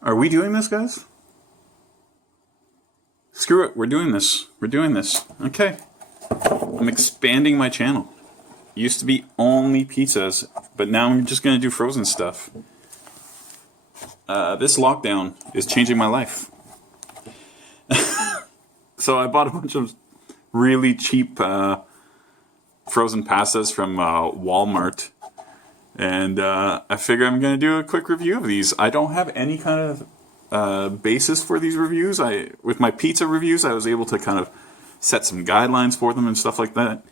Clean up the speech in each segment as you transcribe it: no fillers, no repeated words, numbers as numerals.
Are we doing this, guys? Screw it. We're doing this. We're doing this. Okay. I'm expanding my channel. Used to be only pizzas, but now I'm just going to do frozen stuff. This lockdown is changing my life. So I bought a bunch of really cheap frozen pastas from Walmart. And I figure I'm going to do a quick review of these. I don't have any kind of basis for these reviews. With my pizza reviews, I was able to kind of set some guidelines for them and stuff like that.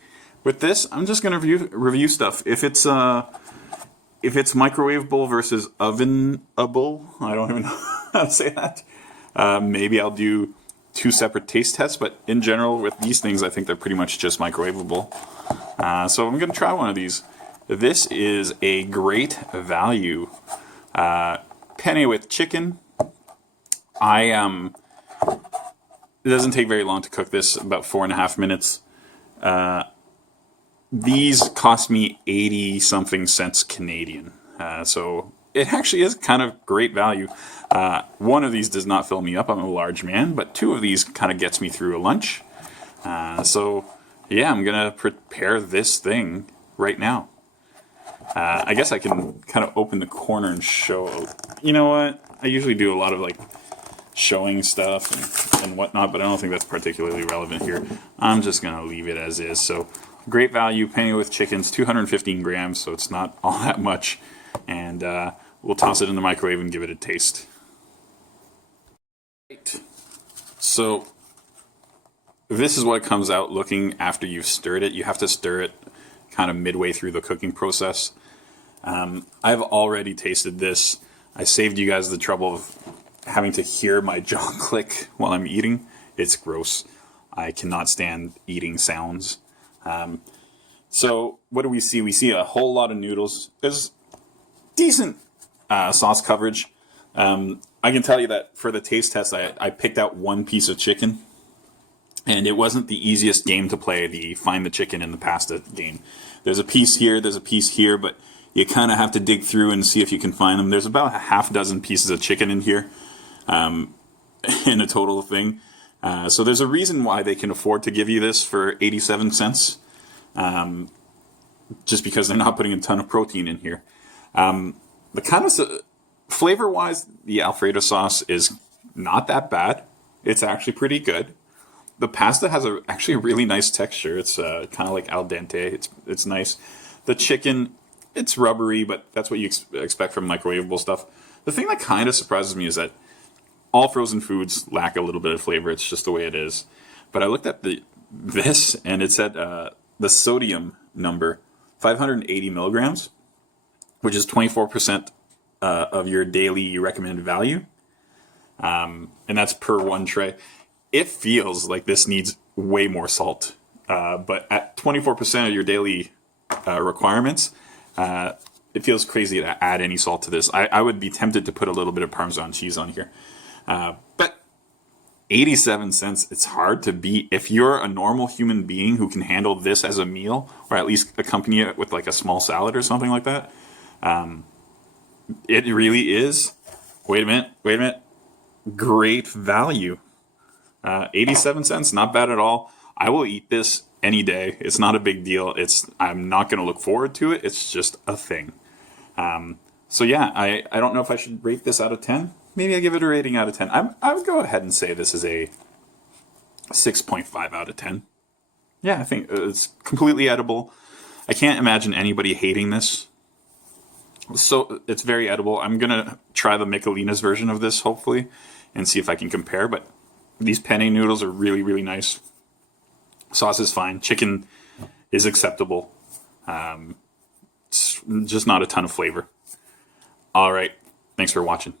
With this, I'm just going to review stuff. If it's microwavable versus ovenable, I don't even know how to say that. Maybe I'll do 2 separate taste tests, but in general, with these things, I think they're pretty much just microwavable. So I'm going to try one of these. This is a great value penne with chicken. It doesn't take very long to cook this, about 4.5 minutes. These cost me 80 something cents Canadian. So it actually is kind of great value. One of these does not fill me up. I'm a large man, but 2 of these kind of gets me through a lunch. So yeah, I'm going to prepare this thing right now. I guess I can kind of open the corner and show. You know what? I usually do a lot of like showing stuff and whatnot, but I don't think that's particularly relevant here. I'm just going to leave it as is. So great value, penne with chickens, 215 grams, so it's not all that much. And we'll toss it in the microwave and give it a taste. Right. So this is what it comes out looking after you've stirred it. You have to stir it kind of midway through the cooking process. I've already tasted this. I saved you guys the trouble of having to hear my jaw click while I'm eating. It's gross. I cannot stand eating sounds. So what do we see? We see a whole lot of noodles. There's decent sauce coverage. I can tell you that for the taste test, I picked out 1 piece of chicken. And it wasn't the easiest game to play, the find the chicken in the pasta game. There's a piece here, there's a piece here, but you kind of have to dig through and see if you can find them. There's about a half dozen pieces of chicken in here in a total thing. So there's a reason why they can afford to give you this for 87 cents. Just because they're not putting a ton of protein in here. The kind of flavor-wise, the Alfredo sauce is not that bad. It's actually pretty good. The pasta has actually a really nice texture. It's kind of like al dente. It's nice. The chicken, it's rubbery, but that's what you expect from microwavable stuff. The thing that kind of surprises me is that all frozen foods lack a little bit of flavor. It's just the way it is. But I looked at this, and it said the sodium number, 580 milligrams, which is 24% of your daily recommended value. And that's per 1 tray. It feels like this needs way more salt. But at 24% of your daily requirements, it feels crazy to add any salt to this. I would be tempted to put a little bit of Parmesan cheese on here. But 87 cents, it's hard to beat. If you're a normal human being who can handle this as a meal, or at least accompany it with like a small salad or something like that, it really is, wait a minute, great value. 87 cents, not bad at all. I will eat this any day. It's not a big deal. I'm not going to look forward to it. It's just a thing. So yeah, I don't know if I should rate this out of 10. Maybe I give it a rating out of 10. I would go ahead and say this is a 6.5 out of 10. Yeah, I think it's completely edible. I can't imagine anybody hating this. So it's very edible. I'm going to try the Michelina's version of this, hopefully, and see if I can compare. But these penne noodles are really, really nice. Sauce is fine. Chicken is acceptable. It's just not a ton of flavor. All right. Thanks for watching.